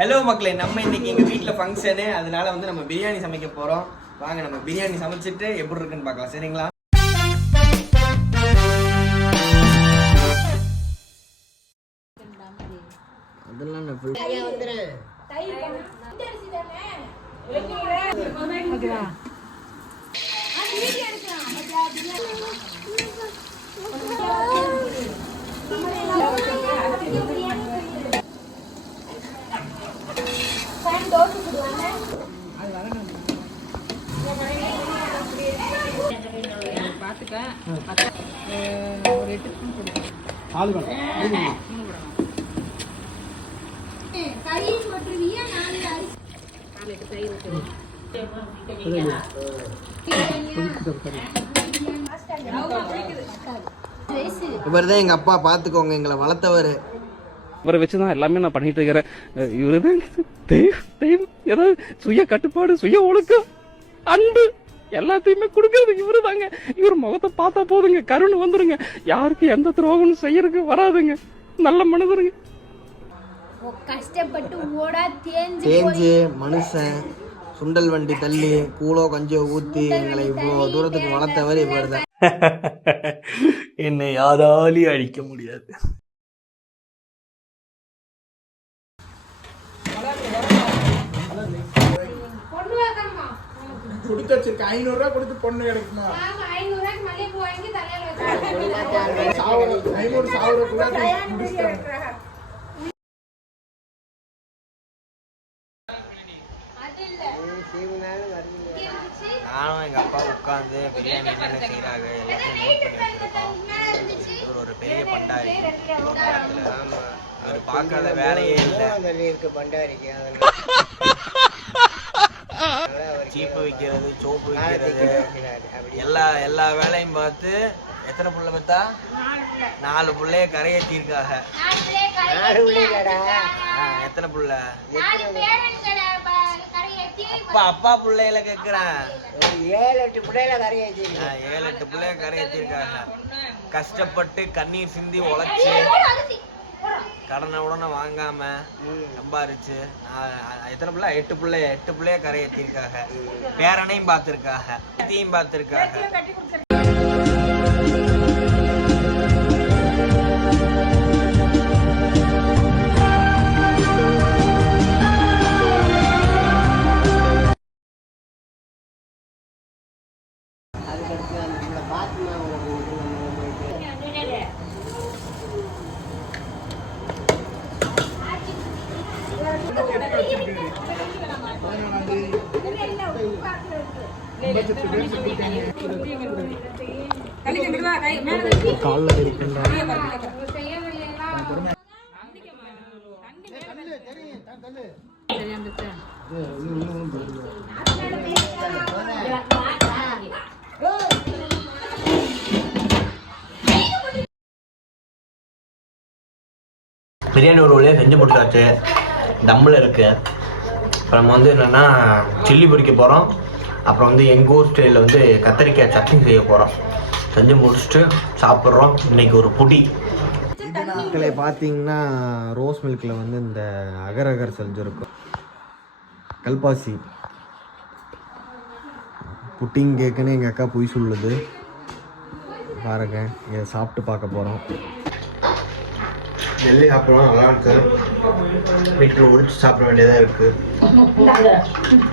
Hello மக்களே, நம்ம இன்னைக்கு எங்கள் வீட்டில் ஃபங்க்ஷனு, அதனால வந்து நம்ம பிரியாணி சமைக்க போகிறோம். வாங்க நம்ம பிரியாணி சமைச்சிட்டு எப்படி இருக்குன்னு பார்க்கலாம், சரிங்களா? அதெல்லாம் இவர்தான் எங்க அப்பா, பாத்துக்கோங்க, எங்களை வளர்த்தவர். இவரை வச்சுதான் எல்லாமே நான் பண்ணிட்டு இருக்கிறேன். இவருதான் தெய்வம். ஏதாவது சுய கட்டுப்பாடு, சுய ஒழுக்கம், அன்பு எல்லாத்தையுமே கொடுக்கறது இவரு தாங்க. இவர் முகத்தை பார்த்தா போதுங்க, கருணை வந்துருங்க. யாருக்கு எந்த துரோகமும் செய்யறதுக்கு வராதுங்க. நல்ல மனிதருங்க. கஷ்டப்பட்டு ஓடா தேஞ்சு மனுஷன் சுண்டல் வண்டி தள்ளி கூலோ கஞ்சியோ ஊத்தி எங்களை இவ்வளோ தூரத்துக்கு வளர்த்தவர் இவர் தான். என்னை யாராலையும் அழிக்க முடியாது. கொடுத்து 500 ரூபா கொடுத்து பொண்ணு கிடைக்குமா? 500 ரூபாய்க்கு மல்லிகைப்பூ வாங்கி தலையில வச்சு 500 கூட முடிச்சிட்டாங்க. நானும் எங்க அப்பா உட்காந்து பிரியாணி என்னென்ன செய்யறாங்க இவர் ஒரு பெரிய பண்டாரி. இவர் பார்க்காத வேலையே இல்லை. பண்டாரிக்கு சீப்பு வைக்கிறது, சோப்பு வைக்கிறது, எல்லா வேலையும் பார்த்து எத்தனை புள்ள பார்த்தா 4 புள்ளைய கரையேற்றிருக்காங்க. எத்தனை புள்ள? அப்பா புள்ளையில கேக்குறேன். 7-8 புள்ளையில கரையேற்றிருக்காங்க. கஷ்டப்பட்டு கண்ணீர் சிந்தி உழைச்சு கடனை உடனே வாங்காம சம்பாரிச்சு எத்தனை பிள்ளை? 8 பிள்ளைய கரையேற்றிருக்காங்க. பேரனையும் பார்த்துருக்காங்க, பார்த்துருக்காங்க. பிரியாணி ஒரு வழியாக செஞ்சு முடிச்சாச்சு. தம்மில் இருக்கு. இப்போ நம்ம வந்து என்னென்னா சில்லி பொரிக்க போகிறோம். அப்புறம் வந்து எங்கள் ஊர் ஸ்டைலில் வந்து கத்திரிக்காய் சட்னி செய்ய போகிறோம். செஞ்சு முடிச்சுட்டு சாப்பிட்றோம். இன்னைக்கு ஒரு புடி மக்களை பார்த்தீங்கன்னா ரோஸ் மில்கில் வந்து இந்த அகர் செஞ்சுருக்கும். கல்பாசி புட்டிங் கேக்குன்னு எங்கள் அக்கா பொய் சொல்லுது. பாருங்க, இதை சாப்பிட்டு பார்க்க போகிறோம். டெல்லி சாப்பிடலாம், நல்லா இருக்கு. வீட்டில் உரிச்சு சாப்பிட வேண்டியதாக இருக்கு.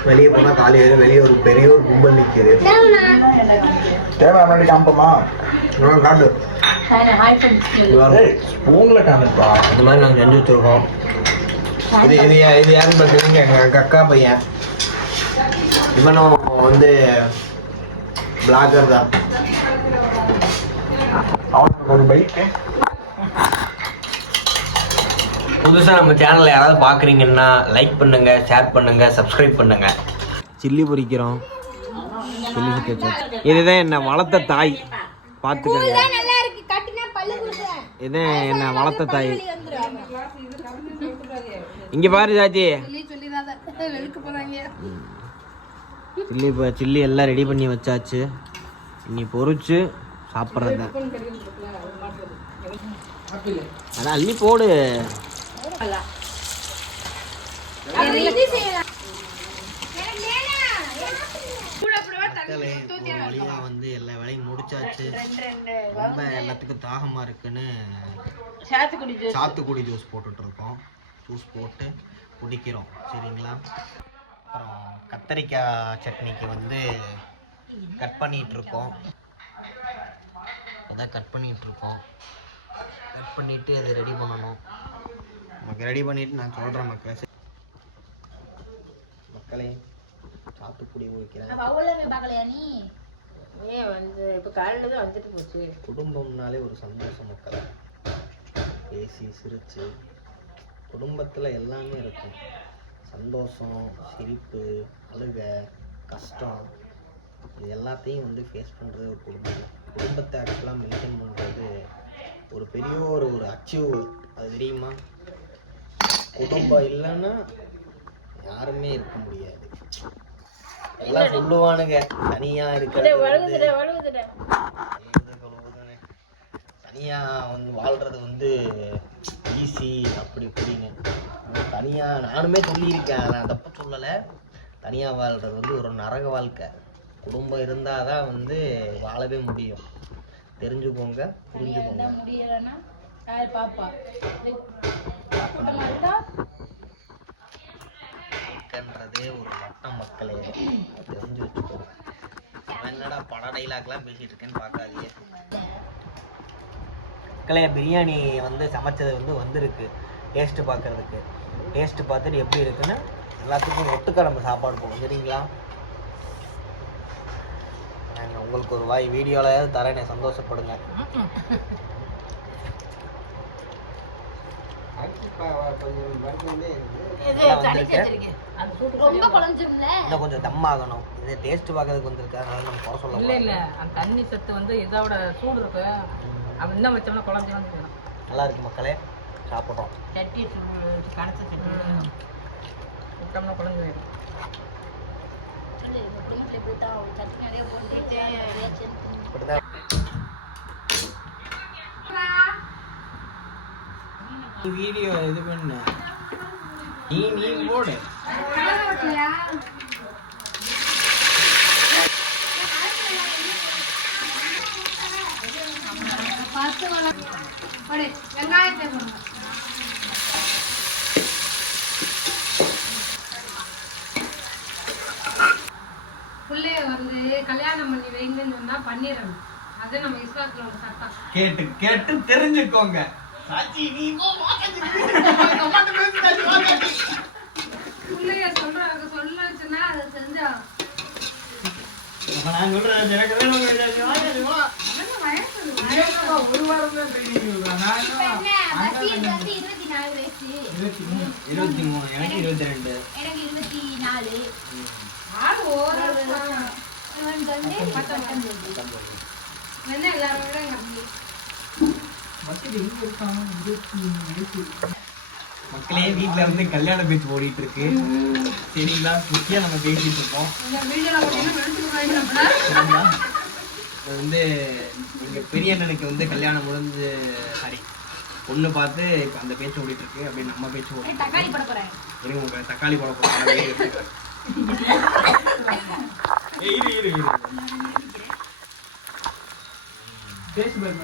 வெளியே போனால் காலையில் வெளியே ஒரு பெரிய ஒரு கும்பல் நிற்கிது. தேவை காம்பமா காட்டு ஸ்பூன்ல காணுப்பா. அந்த மாதிரி நாங்கள் செஞ்சு வச்சுருக்கோம். இது யாருன்னு பார்த்தீங்கன்னா எங்கள் அக்கா பையன். இவனும் வந்து பிளாகர் தான். அவனுக்கு ஒரு பைக்கு. புதுசாக நம்ம சேனலில் யாராவது பார்க்குறீங்கன்னா லைக் பண்ணுங்க, ஷேர் பண்ணுங்க, சப்ஸ்கிரைப் பண்ணுங்க. சில்லி பொரிக்கிறோம். இதுதான் என்ன வளர்த்த தாய், பார்த்துக்கங்க. இதான் என்ன வளர்த்த தாய். இங்க பாரு சாச்சி, சில்லி எல்லாம் ரெடி பண்ணி வச்சாச்சு. இனி பொரிச்சு சாப்பிட்றது. அதான் அள்ளி போடு. மக்களே ஒரு வழியா வந்து எல்லா வேலையும் முடிச்சாச்சு. ரொம்ப எல்லாத்துக்கும் தாகமா இருக்குன்னு சாத்துக்குடி ஜூஸ் போட்டுட்டு இருக்கோம். ஜூஸ் போட்டு குடிக்கிறோம். சரிங்களா? அப்புறம் கத்தரிக்காய் சட்னிக்கு வந்து கட் பண்ணிட்டு இருக்கோம். அதான் கட் பண்ணிட்டு அதை ரெடி பண்ணணும். நமக்கு ரெடி பண்ணிட்டு நான் சொல்றேன் மக்களே. சாத்துக்குடி குடிக்கிறேன். குடும்பம்னாலே ஒரு சந்தோஷம் மக்களே. பேசி சிரிச்சு குடும்பத்தில் எல்லாமே இருக்கும். சந்தோஷம், சிரிப்பு, அழுகை, கஷ்டம், இது எல்லாத்தையும் வந்து ஃபேஸ் பண்ணுறது ஒரு குடும்பம். குடும்பத்தை ஆக்சுவலாக மெயின்டைன் பண்ணுறது ஒரு பெரிய ஒரு அச்சீவ். அது தெரியுமா? குடும்பம் இல்லைன்னா யாருமே இருக்க முடியாது. எல்லாம் சொல்லுவானுங்க தனியா இருக்கிறது, தனியா வந்து வாழ்றது வந்து ஈஸி அப்படி இப்படின்னு. தனியா நானுமே சொல்லியிருக்கேன், நான் தப்பு சொல்லலை. தனியா வாழ்றது வந்து ஒரு நரக வாழ்க்கை. குடும்பம் இருந்தாதான் வந்து வாழவே முடியும். தெரிஞ்சுக்கோங்க, புரிஞ்சுக்கோங்க. ன்றதே ஒரு வட்டம் மக்களே, தெரிஞ்சு வச்சுக்கோ. என்னடா பட டைலாக்லாம் பேசிட்டு இருக்கேன்னு பார்க்காதீங்க மக்களே. பிரியாணி வந்து சமைச்சது வந்து வந்திருக்கு டேஸ்ட்டு பார்க்கறதுக்கு. டேஸ்ட்டு பார்த்துட்டு எப்படி இருக்குன்னு எல்லாத்துக்கும் ஒட்டுக்க நம்ம சாப்பாடு போகணும். சரிங்களா? நான் உங்களுக்கு ஒரு வாய் வீடியோவில் தரேன், சந்தோஷப்படுங்க. இன்னும் கொஞ்சம் தம்மாகணும். இது டேஸ்ட் பார்க்கறதுக்கு வந்திருக்கு, அதனால நம்ம குறை சொல்ல இல்ல இல்ல. அந்த தண்ணி சத்து வந்து இதோட சூடு இருக்கு. அவன் இன்னும் வச்சோம்னா குழம்பு வந்து நல்லா இருக்கு மக்களே. சாப்பிட்றோம். சட்டி கடைச்ச சட்டி விட்டோம்னா குழம்பு வீடியோ இது பண்ண நீ போடு. பிள்ளைய வந்து கல்யாணம் பண்ணி வைங்கன்னு சொன்னா பண்ணிடணும். அது நம்ம இஸ்லாத்துல ஒரு சட்டம். கேட்டு தெரிஞ்சுக்கோங்க. பிள்ளைய சொல்லுச்சுன்னா அதை செஞ்சா ஒரு வாரம் தான் ட்ரைனிங். 23, எனக்கு 22. எல்லாரும் மக்களே, வீட்டுல வந்து கல்யாண பேச்சு ஓடிட்டு இருக்கு. சரிங்களா? முக்கிய நம்ம பேசிட்டு இருக்கோம். வந்து எங்க பெரிய அண்ணனுக்கு வந்து கல்யாணம் முடிஞ்சு பொண்ணு பார்த்து இப்ப அந்த பேச்சு ஓடிட்டு இருக்கு. அப்படியே நம்ம பேச்சு ஓடிட்டு இருக்கு. தக்காளி போட போறேன். பேசி பாருங்க.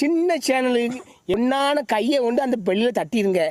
சின்ன சேனலுக்கு என்னான கையை கொண்டு அந்த பெல்லில் தட்டிடுங்க.